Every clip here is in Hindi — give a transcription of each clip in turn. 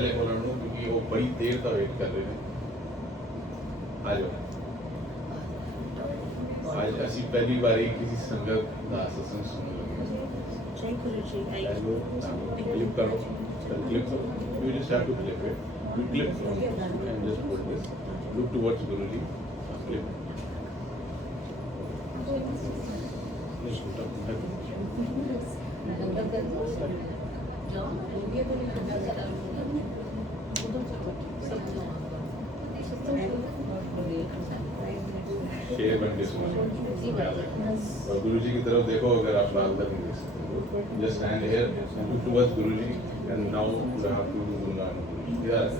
पहले बोला हूँ क्योंकि वो बड़ी देर तक वेट कर रहे हैं। आ जाओ। आज ऐसी पहली बार ही किसी संगत का सत्संग सुनने लगे। क्लिप करो, क्लिप करो। You just have to clip it. You clip from and just put this. Look towards Guruji. Clip. Just put up. Share बन के सुनो। और गुरुजी की तरफ देखो अगर आप लाल तक नहीं देख सकते। Just stand here and look towards Guruji and now you have to do learn. Yes.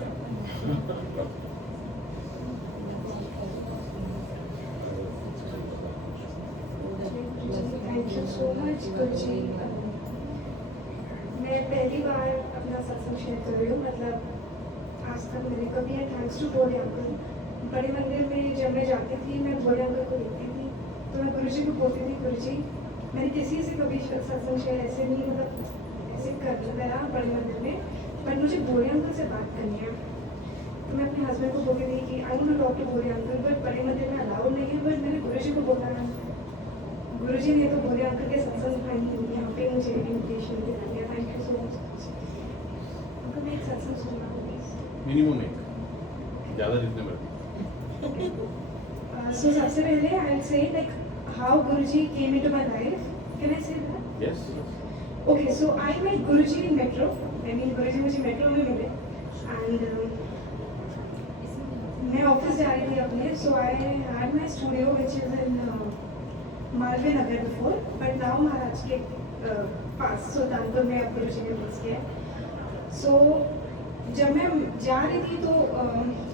Thank you so much, गुरुजी। मैं पहली बार अपना सत्संग शेयर कर रही हूँ। मतलब आज तक मैंने कभी थैंक्स टू भोले अंकल। बड़े मंदिर में जब मैं जाती थी मैं भोले अंकल को देखती थी तो मैं गुरुजी को बोलती थी गुरुजी मैंने किसी से कभी सत्संग शेयर ऐसे नहीं मतलब ऐसे कर गया बड़े मंदिर में, बट मुझे भोले अंकल से बात करनी है। तो मैं अपने हस्बैंड को बोलती थी कि I want to talk to Bhole uncle, but बड़े मंदिर में अलाउड नहीं है। बट मैंने गुरुजी को बोला गुरुजी ने तो भोले अंकल के सत्संग फाइनली यहाँ पे मुझे इन्विटेशन दिया। Thank you so much uncle. मैं एक सत्संग सुनना प्लीज। मिनिमम एक, ज़्यादा जितने बढ़ते। So सबसे पहले I will say like how Guruji came into my life. Can I say that? Yes. Okay, so I met Guruji in metro. I mean Guruji मुझे metro में मिले and मैं ऑफिस जा रही थी अपने, so I had my studio which is in Malviya Nagar before, but now महाराज के पास सुल्तानपुर में अब गुरुजी ने मिस किया। So जब मैं जा रही थी तो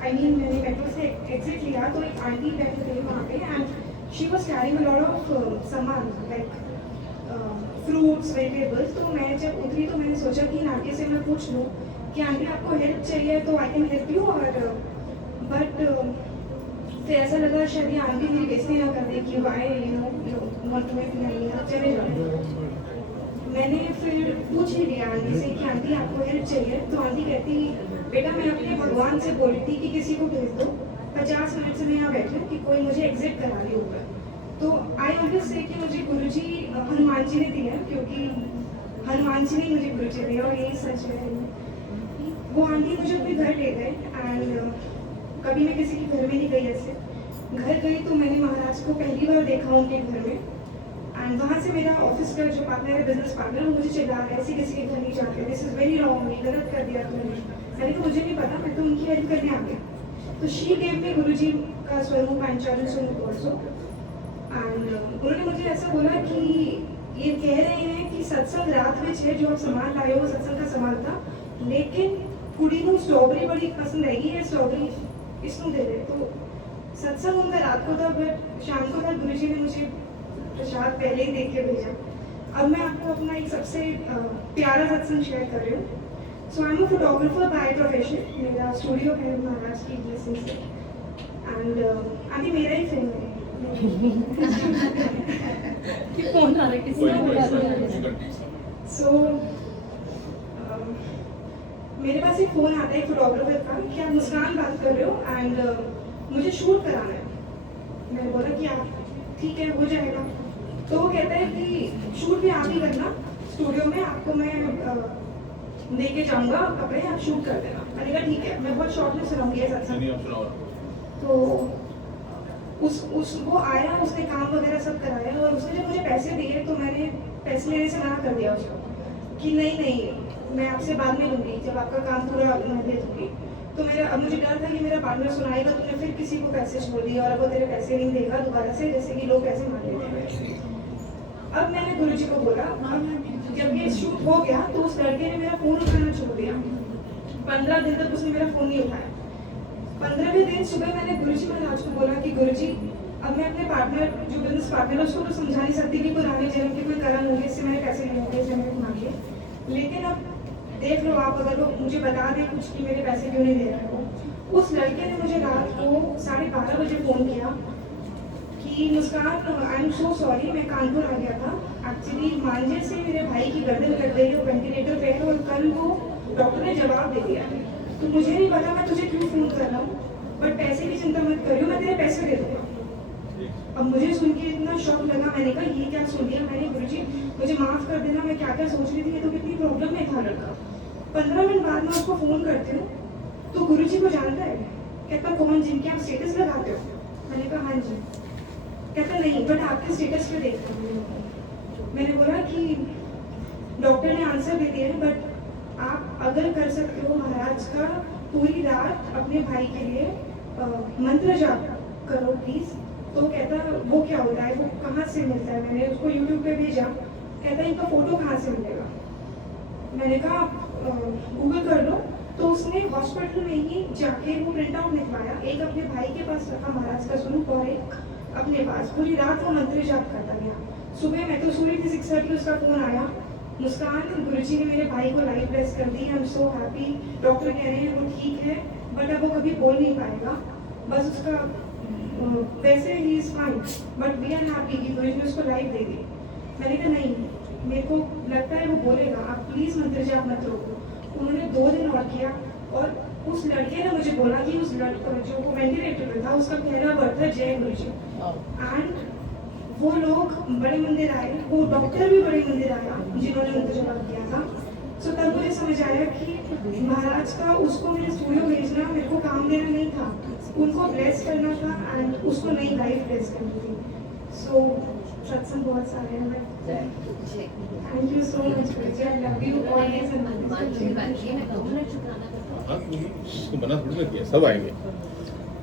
मैंने मेट्रो से एग्जिट लिया तो एक आंटी बैठी थी वहाँ पे and she was carrying a lot of सामान लाइक फ्रूट्स वेजिटेबल्स। तो मैं जब उतरी तो मैंने सोचा कि इन आंटी से मैं पूछ लूँ कि आंटी आपको हेल्प चाहिए तो आई कैन हेल्प यू, और बट फिर ऐसा लगा शायद ये आंटी मेरी बेइज्जती ना कर दे कि why want to make me चले जाओ। मैंने फिर पूछ ही लिया आंटी से कि आंटी आपको हेल्प चाहिए, तो आंटी कहती बेटा मैं अपने भगवान से बोली थी कि किसी को भेज दो, 50 मिनट से मैं यहाँ बैठी हूँ कि कोई मुझे एग्जिट करा रही ऊपर। तो आई ऑलवेज से कि मुझे गुरुजी हनुमान जी ने दिया क्योंकि हनुमान जी ने मुझे गुरुजी दिया और यही सच है। वो आंटी मुझे अपने घर ले गए एंड कभी मैं किसी के घर में नहीं गई ऐसे। घर गई तो मैंने महाराज को पहली बार देखा उनके घर में एंड वहाँ से मेरा ऑफिस का जो पार्टनर है बिजनेस पार्टनर वो मुझे चिल्ला रहा है ऐसे किसी के घर नहीं जाते, दिस इज वेरी रॉन्ग, ये गलत कर दिया तुमने। मैंने कहा मुझे नहीं पता, मैं तो उनकी हेल्प करने आ गया। तो शी गेव मी गुरुजी का स्वरूप एंड चरण स्वरूप ऑल्सो एंड उन्होंने मुझे ऐसा बोला कि ये कह रहे हैं कि सत्संग रात में है जो आप सामान लाए हो वो सत्संग का सामान था, लेकिन कुड़ी को स्ट्रॉबेरी बड़ी पसंद आएगी है, स्ट्रॉबेरी इसको दे दे। तो सत्संग उनका रात को था बट शाम को था गुरुजी ने मुझे प्रसाद पहले ही देख के भेजा। अब मैं आपको अपना एक सबसे प्यारा सत्संग शेयर कर रही हूँ। So I am a photographer by profession. मेरा स्टूडियो है महाराज की ब्लेसिंग से एंड अभी मेरा ही फिल्म है। सो मेरे पास एक फ़ोन आता है फोटोग्राफर का कि आप मुस्कान बात कर रहे हो एंड मुझे शूट कराना है। मैंने बोला कि आप ठीक है हो जाएगा। तो वो कहता है कि शूट भी आप ही करना स्टूडियो में, आपको मैं लेके जाऊंगा कपड़े, आप शूट कर देना। मैंने कहा ठीक है, मैं बहुत शॉर्ट में सुनाऊंगी ये सत्संग। तो वो आया, उसने काम वगैरह सब कराया और उसने जब मुझे पैसे दिए तो मैंने पैसे लेने से मना कर दिया उसको कि नहीं मैं आपसे बाद में लूँगी जब आपका काम पूरा मैं दे दूँगी। तो अब मुझे डर था कि मेरा पार्टनर सुनाएगा तूने फिर किसी को पैसे छोड़ दिए और अब वो तेरे पैसे नहीं देगा दोबारा से, जैसे कि लोग पैसे मांग लेते हैं। अब मैंने गुरुजी को बोला, जब ये शूट हो गया तो उस लड़के ने मेरा फ़ोन उठाना छोड़ दिया। 15 दिन तक उसने मेरा फ़ोन नहीं उठाया। 15वें दिन सुबह मैंने गुरुजी महाराज को बोला कि गुरुजी अब मैं अपने पार्टनर जो बिजनेस पार्टनर है उसको तो समझा नहीं सकती कि पुराने जन्म के कोई कर्म होंगे, इससे मैंने पैसे नहीं होंगे, इससे मैंने मांगे, लेकिन अब देख लो आप अगर वो मुझे बता दे कुछ कि मेरे पैसे क्यों नहीं दे रहे हो। उस लड़के ने मुझे रात को 12:30 बजे फ़ोन किया कि मुस्कान आई एम सो सॉरी, मैं कानपुर आ गया था, एक्चुअली मांझे से मेरे भाई की गर्दन कट गई, वो वेंटिलेटर पे है और कल वो डॉक्टर ने जवाब दे दिया। तो मुझे नहीं पता मैं तुझे क्यों फोन कर रहा हूँ, बट पैसे की चिंता मत करियो, मैं तेरे पैसे दे दूंगा। अब मुझे सुन के इतना शॉक लगा, मैंने कहा ये क्या सुन लिया मैंने, गुरुजी मुझे माफ कर देना, मैं क्या क्या सोच रही थी, ये तो कितनी प्रॉब्लम में था लड़का। 15 मिनट बाद में उसको फोन करती हूँ, तो गुरुजी को जानता है? कहता कौन, जिनके आप स्टेटस लगाते हो? मैंने कहा हाँ जी। कहता नहीं, बट आपके स्टेटस पे देखता हूँ। मैंने बोला कि डॉक्टर ने आंसर दे दिया है, बट आप अगर कर सकते हो महाराज का पूरी रात अपने भाई के लिए मंत्र जाप करो प्लीज। तो कहता वो क्या होता है, वो कहाँ से मिलता है? मैंने उसको यूट्यूब पे भेजा, कहता इनका फोटो कहाँ से मिलेगा? मैंने कहा गूगल कर लो। तो उसने हॉस्पिटल में ही जाके वो प्रिंट आउट निकलवाया, एक अपने भाई के पास रखा महाराज का स्वरूप और एक अपने पास। पूरी रात वो मंत्र जाप करता गया। सुबह मैं तो सोई थी 6:30, उसका फोन आया, मुस्कान गुरुजी ने मेरे भाई को लाइव ब्लेस कर दी, I am so happy. Doctor कह रहे हैं वो ठीक है, बट अब वो कभी बोल नहीं पाएगा, बस उसका वैसे ही is fine, but we are happy कि गुरुजी ने उसको लाइव दे दी। मैंने कहा नहीं, मेरे को लगता है वो बोलेगा, आप प्लीज मंत्र जाप मत रोको। उन्होंने 2 दिन और किया, और उस लड़के ने मुझे बोला कि उस लड़का जो वो वेंटिलेटर पे था, उसका पहला वर्ड था जय गुरुजी। एंड वो लोग बड़े मंदिर आए, वो डॉक्टर भी बड़े मंदिर आया जिन्होंने मंत्र जाप किया था। सो तब मुझे समझ आया कि महाराज का उसको मेरे स्टूडियो भेजना मेरे को काम देना नहीं था, उनको ब्लेस करना था एंड उसको नई लाइफ ब्लेस करनी थी। सो सत्संग बहुत सारे हैं। Thank you so much Guruji, I love you always and हाँ, इसको मना थोड़ी ना किया, सब आएंगे।